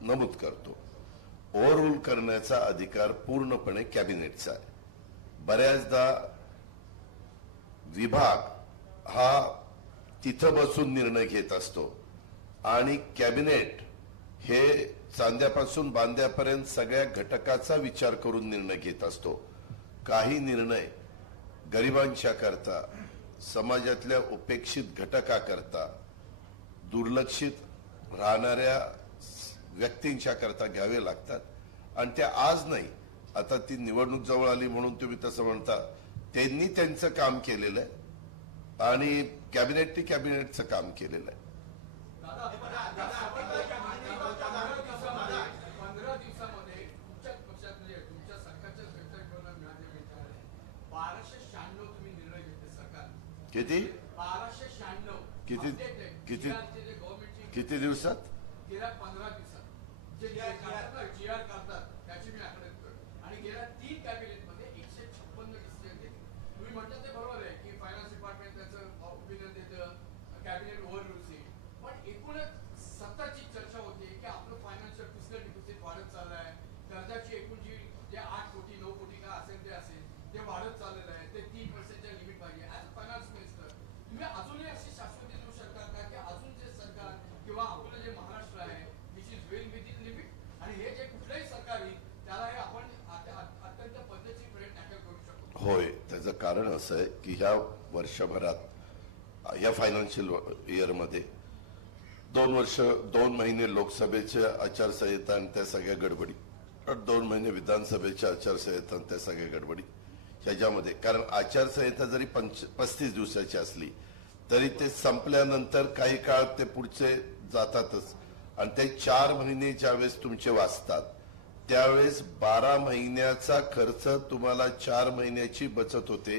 नमूद करतो, ओव्हररूल करण्याचा अधिकार पूर्णपणे कॅबिनेटचा आहे. बऱ्याचदा विभाग हा तिथं बसून निर्णय घेत असतो आणि कॅबिनेट हे चांद्यापासून बांद्यापर्यंत सगळ्या घटकाचा विचार करून निर्णय घेत असतो. काही निर्णय गरिबांच्या करता, समाजातल्या उपेक्षित घटकाकरता, दुर्लक्षित राहणाऱ्या व्यक्तींच्या करता घ्यावे लागतात आणि त्या आज नाही, आता ती निवडणूक जवळ आली म्हणून तुम्ही तसं म्हणता. त्यांनी त्यांचं काम केलेलं आहे आणि कॅबिनेटने कॅबिनेटचं काम केलेलं आहे. 15 दिवसामध्ये तुमच्या पक्षात म्हणजे तुमच्या सरकारच्या वेबसाईटवर मिळालेल्या 1296 तुम्ही निर्णय घेतले सरकार. किती 1296 किती किती किती दिवसात? 15 दिवसात जे जीआर करतात त्याची मी आकडे आणि गेल्या 3 कॅबिनेटमध्ये 156 डिसिजन घेतले. तुम्ही म्हटलं ते बरोबर आहे की फायनान्स डिपार्टमेंट त्याचं ओपिनियन देतं, कॅबिनेट ओव्हररूल्स, पण एकूणच सत्ताची चर्चा होती की आपलं फायनान्शियल फिस्कल डिफिसिट वाढत चाललंय, कर्जाची एकूण जे 8 कोटी 9 कोटी का असेल ते वाढत चाललेलं आहे, ते 3%च्या लिमिट पाहिजे. ऍज अ फायनान्स मिनिस्टर तुम्ही अजूनही अशी शाश्वती देऊ शकता का की अजून जे सरकार किंवा आपलं जे महाराष्ट्र आहे which is well within limit आणि हे जे कुठलंही सरकार येईल त्याला हे आपण अत्यंत पद्धतशीरपणे टॅकल करू शकतो? होय, त्याचं कारण असं आहे की ह्या वर्षभरात या फायनान्शियल इयरमध्ये 2 वर्ष 2 महिने लोकसभेच्या आचारसंहिता आणि त्या सगळ्या गडबडी, 2 महिने विधानसभेच्या आचारसंहिता आणि त्या सगळ्या गडबडी ह्याच्यामध्ये, कारण आचारसंहिता जरी 35 दिवसाची असली तरी ते संपल्यानंतर काही काळ ते पुढचे जातातच आणि ते 4 महिने ज्यावेळेस तुमचे वाचतात त्यावेळेस 12 महिन्याचा खर्च तुम्हाला 4 महिन्याची बचत होते.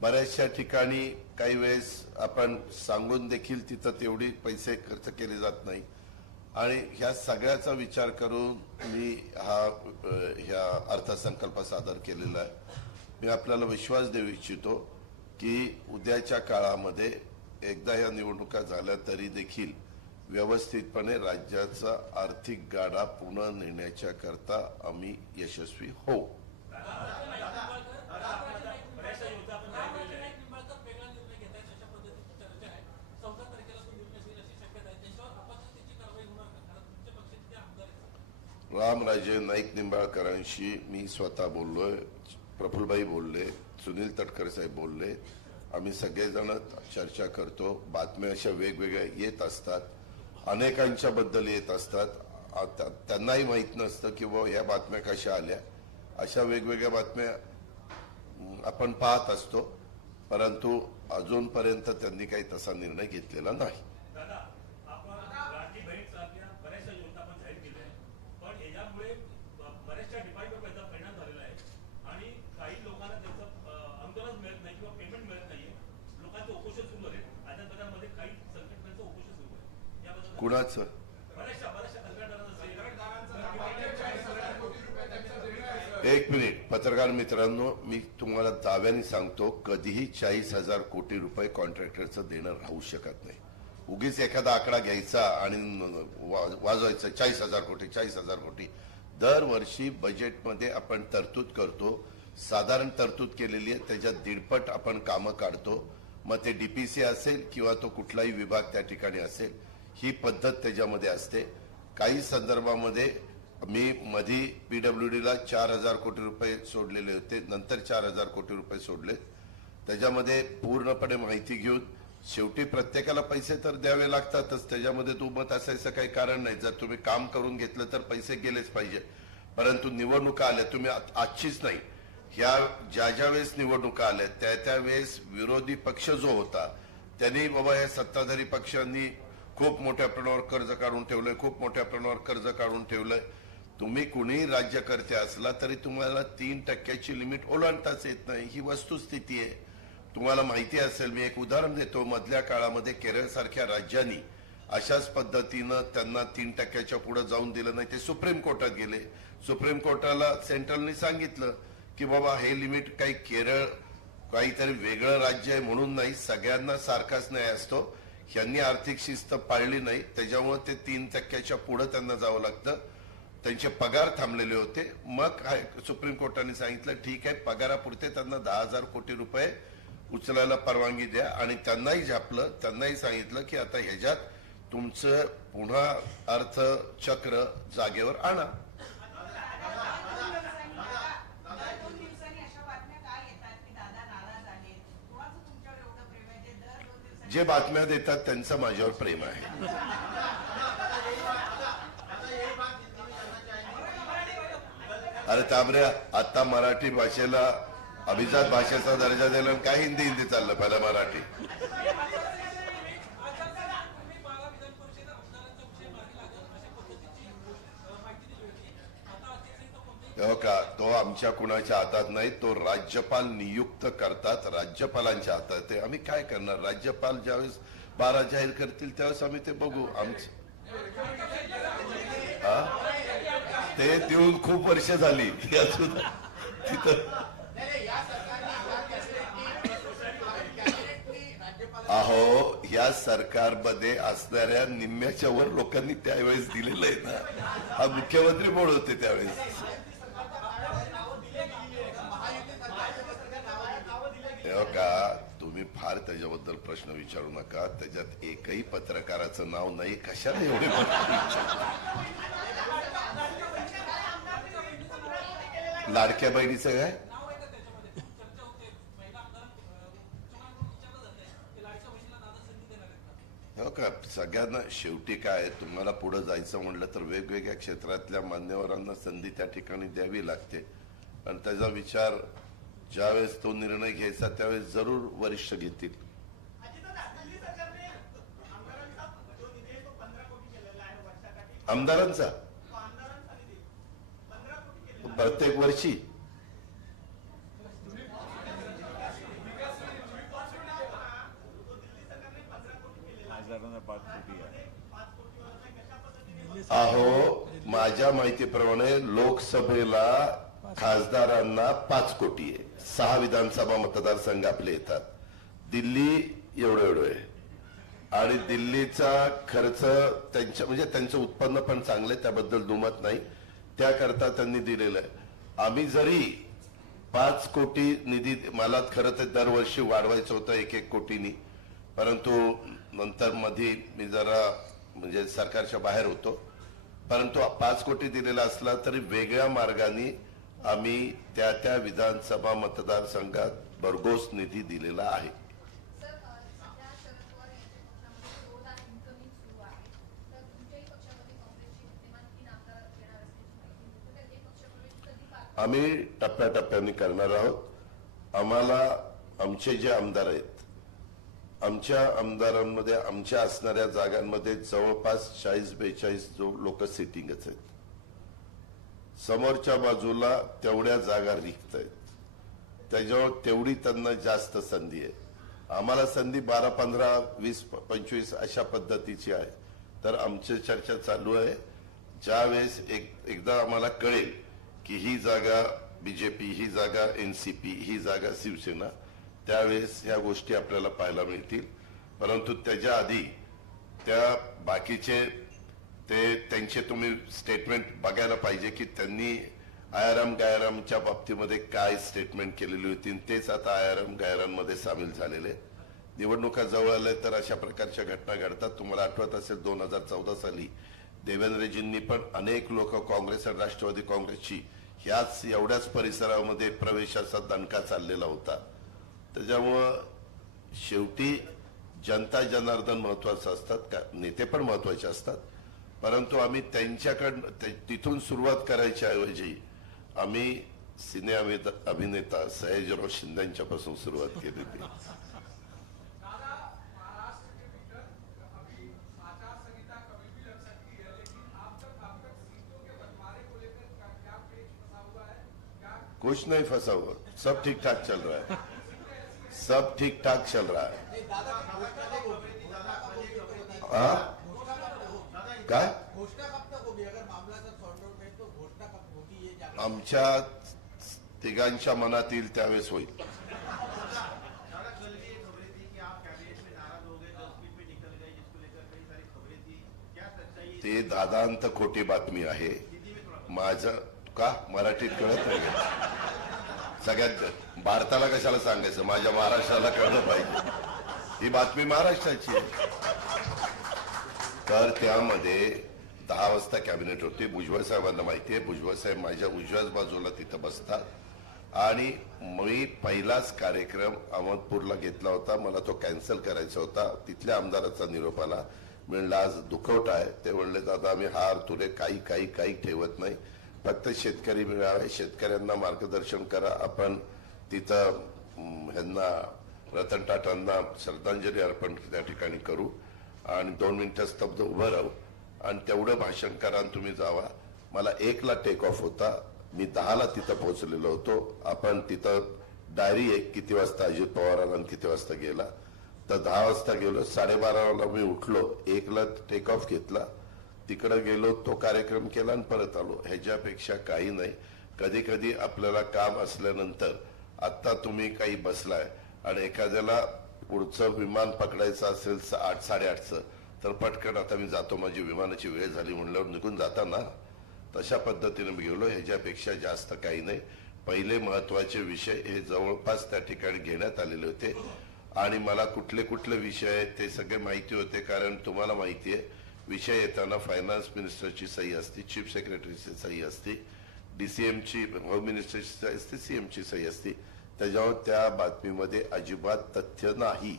बऱ्याचशा ठिकाणी काही वेळेस आपण सांगून देखील तिथं तेवढी पैसे खर्च केले जात नाही आणि ह्या सगळ्याचा विचार करून मी ह्या अर्थसंकल्प सादर केलेला आहे. मी आपल्याला विश्वास देऊ इच्छितो की उद्याच्या काळामध्ये एकदा या निवडणुका झाल्या तरी देखील व्यवस्थितपणे राज्याचा आर्थिक गाडा पुन्हा नेण्याच्या करता आम्ही यशस्वी होऊ. रामराजे नाईक निंबाळकरांशी मी स्वतः बोललोय, प्रफुल्लभाई बोलले, सुनील तटकरे साहेब बोलले. आम्ही सगळेजण चर्चा करतो. बातम्या अशा वेगवेगळ्या येत असतात, अनेकांच्या बद्दल येत असतात. त्यांनाही माहित नसतं की ह्या बातम्या कशा आल्या. अशा वेगवेगळ्या बातम्या आपण पाहत असतो, परंतु अजूनपर्यंत त्यांनी काही तसा निर्णय घेतलेला नाही. कुणाचं? एक मिनिट पत्रकार मित्रांनो, मी तुम्हाला दाव्याने सांगतो कधीही 40,000 कोटी रुपये कॉन्ट्रॅक्टरचं देणं राहू शकत नाही. उगीच एखादा आकडा घ्यायचा आणि वाजवायचा 40,000 कोटी 40,000 कोटी. दरवर्षी बजेटमध्ये आपण तरतूद करतो, साधारण तरतूद केलेली आहे, त्याच्या 1.5पट आपण कामं काढतो. मग ते डीपीसी असेल किंवा तो कुठलाही विभाग त्या ठिकाणी असेल, ही पद्धत त्याच्यामध्ये असते. काही संदर्भामध्ये मी मधी पीडब्ल्यूडीला 4,000 कोटी रुपये सोडलेले होते, नंतर 4,000 कोटी रुपये सोडले. त्याच्यामध्ये पूर्णपणे माहिती घेऊन शेवटी प्रत्येकाला पैसे तर द्यावे लागतातच, त्याच्यामध्ये दुमत असायचं काही कारण नाही. जर तुम्ही काम करून घेतलं तर पैसे गेलेच पाहिजे. परंतु निवडणुका आल्या, तुम्ही आजचीच नाही, ह्या ज्या वेळेस निवडणुका आल्या त्या वेळेस विरोधी पक्ष जो होता त्यांनी बाबा या सत्ताधारी पक्षांनी खूप मोठ्या प्रमाणावर कर्ज काढून ठेवलंय, खूप मोठ्या प्रमाणावर कर्ज काढून ठेवलंय. तुम्ही कुणीही राज्यकर्ते असला तरी तुम्हाला 3% लिमिट ओलांडताच येत नाही, ही वस्तुस्थिती आहे. तुम्हाला माहिती असेल, मी एक उदाहरण देतो. मधल्या काळामध्ये केरळ सारख्या राज्यांनी अशाच पद्धतीनं त्यांना 3% पुढे जाऊन दिलं नाही, ते सुप्रीम कोर्टात गेले. सुप्रीम कोर्टाला सेंट्रलने सांगितलं की बाबा हे लिमिट काही केरळ काहीतरी वेगळं राज्य आहे म्हणून नाही, सगळ्यांना सारखाच न्याय असतो. ह्यांनी आर्थिक शिस्त पाळली नाही, त्याच्यामुळे ते 3% पुढे त्यांना जावं लागतं. त्यांचे पगार थांबलेले होते. मग सुप्रीम कोर्टाने सांगितलं ठीक आहे, पगारापुरते त्यांना 10,000 कोटी रुपये उचलायला परवानगी द्या. आणि त्यांनाही झापलं, त्यांनाही सांगितलं की आता ह्याच्यात तुमचं पुन्हा अर्थचक्र जागेवर आणा. जे बातम्या देतात त्यांचं माझ्यावर प्रेम आहे. अरे ताबऱ्या, आता मराठी भाषेला अभिजात भाषेचा दर्जा दिला, काय हिंदी चाललं, पहिला मराठी. हो का, तो आमच्या कुणाच्या हातात नाही, तो राज्यपाल नियुक्त करतात, राज्यपालांच्या हातात आहे. आम्ही काय करणार, राज्यपाल ज्यावेळेस 12 जाहीर करतील त्यावेळेस आम्ही ते बघू. ते देऊन खूप वर्ष झाली अहो, या सरकारमध्ये असणाऱ्या निम्म्याच्या वर लोकांनी त्यावेळेस दिलेलं आहे ना. हा मुख्यमंत्री बोलत होते त्यावेळेस. का तुम्ही फार त्याच्याबद्दल प्रश्न विचारू नका. त्याच्यात एकही पत्रकाराचं नाव नाही. कशाला एवढे लाडक्या बहिणीचं काय? हो का, सगळ्यांना शेवटी काय, तुम्हाला पुढे जायचं म्हणलं तर वेगवेगळ्या क्षेत्रातल्या मान्यवरांना संधी त्या ठिकाणी द्यावी लागते. आणि त्याचा विचार ज्यावेळेस तो निर्णय घ्यायचा त्यावेळेस जरूर वरिष्ठ घेतील. आमदारांचा प्रत्येक वर्षी अहो, माझ्या माहितीप्रमाणे लोकसभेला खासदारांना 5 कोटी आहे. 6 विधानसभा मतदारसंघ आपले येतात. दिल्ली एवढं आहे. आणि दिल्लीचा खर्च त्यांच्या म्हणजे त्यांचं उत्पन्न पण चांगलं, त्याबद्दल दुमत नाही, त्याकरता त्यांनी दिलेलं आहे. आम्ही जरी 5 कोटी निधी, मला खरं तर दरवर्षी वाढवायचं होतं 1-1 कोटीनी, परंतु नंतर मध्ये मी जरा म्हणजे सरकारच्या बाहेर होतो. परंतु 5 कोटी दिलेला असला तरी वेगळ्या मार्गाने आम्ही त्या त्या विधानसभा मतदारसंघात भरघोस निधी दिलेला आहे. आम्ही टप्प्याटप्प्याने करणार आहोत. आम्हाला आमचे जे आमदार आहेत, आमच्या आमदारांमध्ये आमच्या असणाऱ्या जागांमध्ये जवळपास 40-42 लोक सिटिंगच आहेत. समोरच्या बाजूला तेवढ्या जागा रिक्त आहेत, त्याच्यावर तेवढी त्यांना जास्त संधी आहे. आम्हाला संधी 12, 15, 20, 25 अशा पद्धतीची आहे. तर आमची चर्चा चालू आहे. ज्यावेळेस एकदा आम्हाला कळेल की ही जागा बीजेपी, ही जागा एनसीपी, ही जागा शिवसेना, त्यावेळेस या गोष्टी आपल्याला पाहायला मिळतील. परंतु त्याच्या आधी त्या बाकीचे त्यांचे तुम्ही स्टेटमेंट बघायला पाहिजे की त्यांनी आयाराम गायरामच्या बाबतीमध्ये काय स्टेटमेंट केलेली होती. तेच आता आयाराम गायराममध्ये सामील झालेले. निवडणुका जवळ आल्या तर अशा प्रकारच्या घटना घडतात. तुम्हाला आठवत असेल 2014 साली देवेंद्रजींनी पण अनेक लोक काँग्रेस आणि राष्ट्रवादी काँग्रेसची ह्याच एवढ्याच परिसरामध्ये प्रवेशाचा दणका चाललेला होता. त्याच्यामुळं शेवटी जनता जनार्दन महत्वाचं असतात का, नेते पण महत्वाचे असतात. परंतु आम्ही त्यांच्याकडं तिथून सुरुवात करायच्या ऐवजी आम्ही सिने अभिनेता सयाजीराव शिंदेच्यापासून सुरुवात केली होती. कुछ नहीं फंसा हुआ, सब ठीक ठाक चल रहा है, सब ठीक ठाक चल रहा है. काय आमच्या तिघांच्या मनात येईल त्यावेळेस होईल. ते दादांत खोटी बातमी आहे. माझं का मराठीत कळत नाही का? सगळ्यात भारताला कशाला सांगायचं, माझ्या महाराष्ट्राला कळलं पाहिजे. ही बातमी महाराष्ट्राची आहे. तर त्यामध्ये 10 वाजता कॅबिनेट होते. भुजबळ साहेबांना माहिती आहे, भुजबळ साहेब माझ्या उजव्याच बाजूला तिथं बसतात आणि मी पहिलाच कार्यक्रम अहमदपूरला घेतला होता. मला तो कॅन्सल करायचा होता. तिथल्या आमदाराचा निरोप आला. म्हणलं आज दुखवट आहे. ते म्हणले दादा आम्ही हार तुरे काही काही काही ठेवत नाही, फक्त शेतकरी मिळावे, शेतकऱ्यांना मार्गदर्शन करा. आपण तिथं ह्यांना रतन टाटांना श्रद्धांजली अर्पण त्या ठिकाणी करू आणि 2 मिनिटं स्तब्ध उभं राहू आणि तेवढं भाषण करा आणि तुम्ही जावा. मला 1 ला टेक ऑफ होता. मी 10 ला तिथं पोहोचलेलो होतो. आपण तिथं डायरी आहे किती वाजता अजित पवारांना आणि किती वाजता गेला. तर 10 वाजता गेलो, 12:30 मी उठलो, 1 ला टेक ऑफ घेतला, तिकडे गेलो, तो कार्यक्रम केला आणि परत आलो. ह्याच्यापेक्षा काही नाही. कधी कधी आपल्याला काम असल्यानंतर आता तुम्ही काही बसलाय आणि एखाद्याला पुढचं विमान पकडायचं असेल 8 साडेआठचं, तर पटकन आता मी जातो, माझी विमानाची वेळ झाली म्हणल्यावर निघून जाता ना. तशा पद्धतीने मी गेलो. ह्याच्यापेक्षा जास्त काही नाही. पहिले महत्वाचे विषय हे जवळपास त्या ठिकाणी घेण्यात आलेले होते आणि मला कुठले कुठले विषय आहेत ते सगळे माहिती होते. कारण तुम्हाला माहिती आहे विषय येताना फायनान्स मिनिस्टरची सही असते, चीफ सेक्रेटरीची सही असते, डीसीएमची होम मिनिस्टरची सही असते, सीएमची सही असते. त्याच्यावर त्या बातमीमध्ये अजिबात तथ्य नाही,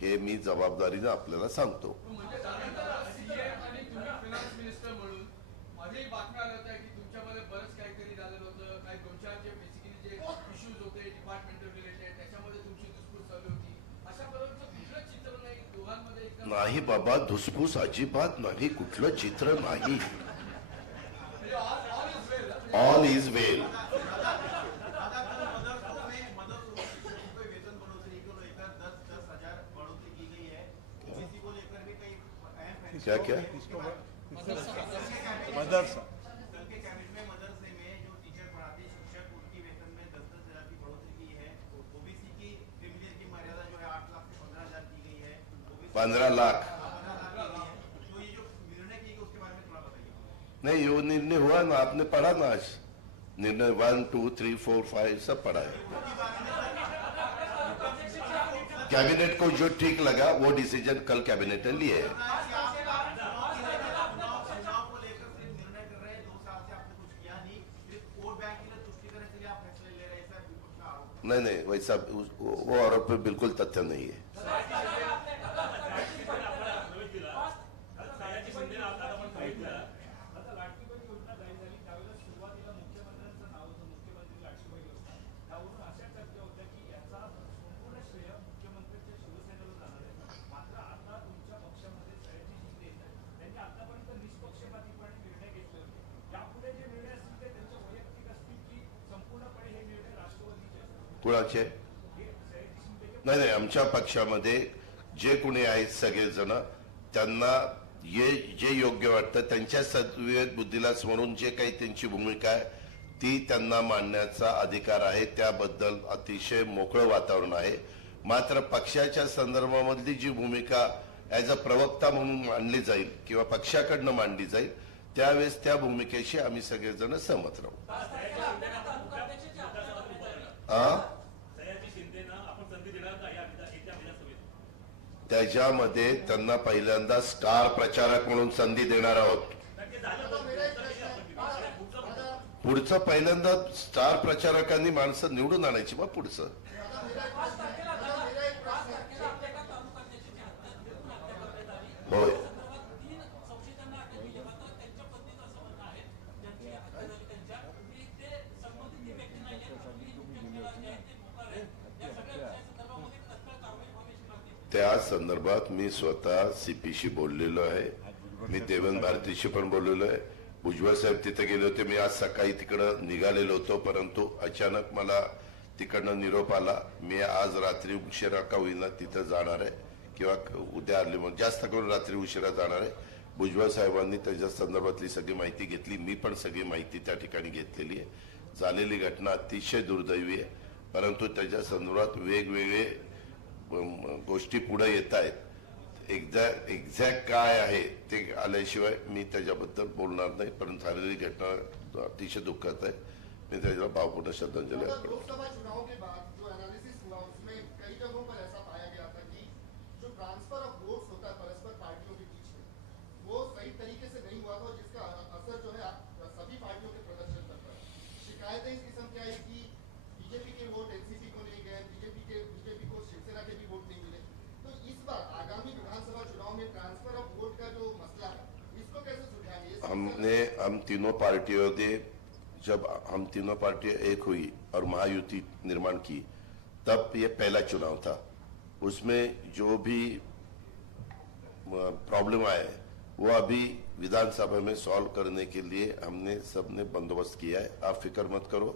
हे मी जबाबदारीने आपल्याला सांगतो. म्हणजे साधारणतः सीएम आणि तुम्ही फायनान्स मिनिस्टर म्हणून आधी बातम्या आल्या होत्या की तुमच्यामध्ये बरंच काहीतरी झालेलं होतं. काही 2-4 जे बेसिकली जे इश्यूज होते डिपार्टमेंटल रिलेटेड, त्याच्यामध्ये तुमची धुसफूस चालू होती. अशा प्रकारचं कुठलं चित्र नाही दोघांमध्ये एकदम. नाही बाबा, धुसफूस अजिबात नाही, कुठलं चित्र नाही. म्हणजे all is well. All is well. क्या क्या मदरसा कल के कैबिनेट में मदरसे में जो टीचर पढ़ाते शिक्षक उनकी वेतन में 10,000 की बढ़ोतरी की है. ओबीसी की क्रिमिनल की मर्यादा जो है 8 लाख से 15,000 की गई है. 15 लाख 15 लाख की गई है. तो ये जो निर्णय किए गए उसके बारे में थोड़ा बताइए. नहीं, वो निर्णय हुआ ना, आपने पढ़ा ना आज निर्णय 1 2 3 4 5 सब पढ़ा है. कैबिनेट को जो ठीक लगा वो डिसीजन कल कैबिनेट ने लिए है. चुनाव को लेकर सिर्फ निर्णय कर रहे हैं. 2 साल से आपने कुछ किया नहीं. सिर्फ वोट बैंक के लिए तुष्टिकरण के लिए आप फैसले ले रहे हैं. ऐसा विपक्ष का आरोप. नहीं नहीं, वैसा वो आरोप पे बिल्कुल तथ्य नहीं है. कुणाचे? नाही नाही, आमच्या पक्षामध्ये जे कोणी आहेत सगळेजण, त्यांना जे योग्य वाटतं त्यांच्या सद्विवेक बुद्धीला स्मरून जे काही त्यांची भूमिका आहे ती त्यांना मांडण्याचा अधिकार आहे. त्याबद्दल अतिशय मोकळं वातावरण आहे. मात्र पक्षाच्या संदर्भामधली जी भूमिका ऍज अ प्रवक्ता म्हणून मांडली जाईल किंवा पक्षाकडनं मांडली जाईल त्यावेळेस त्या भूमिकेशी आम्ही सगळेजण सहमत राहू. त्याच्यामध्ये त्यांना पहिल्यांदा स्टार प्रचारक म्हणून संधी देणार आहोत. पुढचं पहिल्यांदा स्टार प्रचारकांनी माणसं निवडून आणायची, मग पुढचं. होय, त्या संदर्भात मी स्वतः सीपीशी बोललेलो आहे. मी देवेंद्र भारतीशी पण बोललेलो आहे. भुजबळ साहेब तिथे गेले होते. मी आज सकाळी तिकडं निघालेलो होतो, परंतु अचानक मला तिकडनं निरोप आला. मी आज रात्री उशिरा का होईना तिथं जाणार आहे किंवा उद्या आले मग जास्त करून रात्री उशिरा जाणार आहे. भुजबळ साहेबांनी त्याच्या संदर्भातली सगळी माहिती घेतली. मी पण सगळी माहिती त्या ठिकाणी घेतलेली आहे. झालेली घटना अतिशय दुर्दैवी आहे, परंतु त्याच्या संदर्भात वेगवेगळे गोष्टी पुढे येत आहेत. एक्झॅक्ट काय आहे ते आल्याशिवाय मी त्याच्याबद्दल बोलणार नाही. परंतु झालेली घटना अतिशय दुःखद आहे. मैं त्याला भावपूर्ण श्रद्धांजलि अर्पण. लोकसभा चुनाव के बाद जो एनालिसिस हुआ उसमें कई जगहों पर ऐसा पाया गया था कि जो ट्रांसफर ऑफ वोट्स होता है परस्पर पार्टियों के बीच में वो सही तरीके से नहीं हुआ था और जिसका असर जो है सभी पार्टियों के प्रदर्शन पर पड़ा. शिकायतें इस किस्म की आई कि बीजेपी के वोट एनसीपी को नहीं गए, बीजेपी को शिवसेना के भी वोट नहीं मिले. तो इस बार आगामी विधानसभा चुनाव में ट्रांसफर ऑफ वोट का जो मसला है इसको कैसे सुलझाएंगे? हम तीनों पार्टियों ने जब हम तीनों पार्टियां एक हुई और महायुति निर्माण की तब ये पहला चुनाव था. उसमें जो भी प्रॉब्लम आए वो अभी विधानसभा में सॉल्व करने के लिए हमने सबने बंदोबस्त किया है. आप फिक्र मत करो,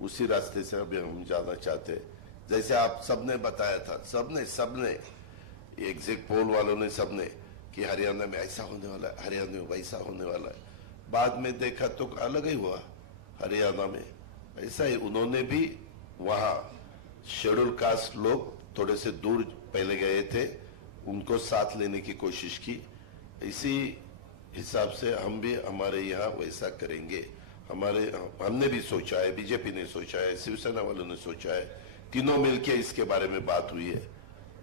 उसी रास्ते से अभी हम जाना चाहते हैं. जैसे आप सबने बताया था, सबने एग्जिट पोल वालों ने सबने कि हरियाणा में ऐसा होने वाला है, हरियाणा में वैसा होने वाला है. बाद में देखा तो अलग ही हुआ. हरियाणा में ऐसा ही उन्होंने भी वहां शेड्यूल कास्ट लोग थोड़े से दूर पहले गए थे, उनको साथ लेने की कोशिश की. इसी हिसाब से हम भी हमारे यहाँ वैसा करेंगे. हमने भी सोचा है, बीजेपी ने सोचा है, शिवसेना वालों ने सोचा है, तीनों मिलके इसके बारे में बात हुई है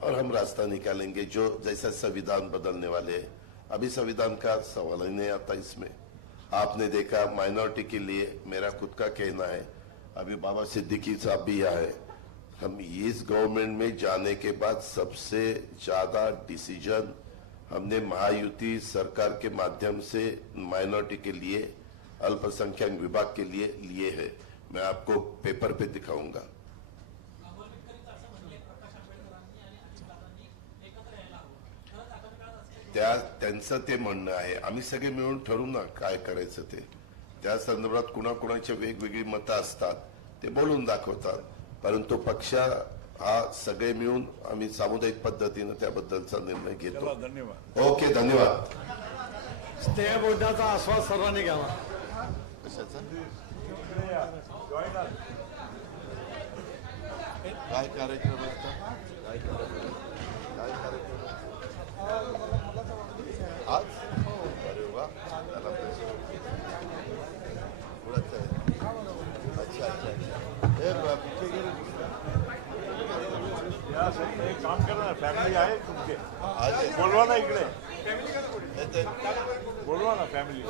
और हम रास्ता निकालेंगे. जो जैसा संविधान बदलने वाले हैं, अभी संविधान का सवाल ही नहीं आता इसमें. आपने देखा माइनॉरिटी के लिए मेरा खुद का कहना है, अभी बाबा सिद्दीकी साहब भी यहाँ है, हम इस गवर्नमेंट में जाने के बाद सबसे ज्यादा डिसीजन हमने महायुति सरकार के माध्यम से माइनॉरिटी के लिए, अल्पसंख्यक विभाग के लिए है. मैं आपको पेपर पे दिखाऊंगा. त्यांचं ते म्हणणं आहे. आम्ही सगळे मिळून ठरवू ना काय करायचं ते. त्या संदर्भात कुणाकुणाची वेगवेगळी मतं असतात, ते बोलून दाखवतात. परंतु पक्ष हा सगळे मिळून आम्ही सामुदायिक पद्धतीने त्याबद्दलचा निर्णय घेतो. धन्यवाद. ओके, धन्यवाद. स्टे बोर्डाचा आस्वाद सर्वांनी घ्यावा. काय कार्यक्रम असतात, काय कार्यक्रम आज? अरे वा, त्याला पुढंच आहे. अच्छा. हे पीछे गेले. एक काम करा ना, फॅमिली आहे तुमचे, आज बोलवा ना इकडे, बोलवा ना फॅमिली.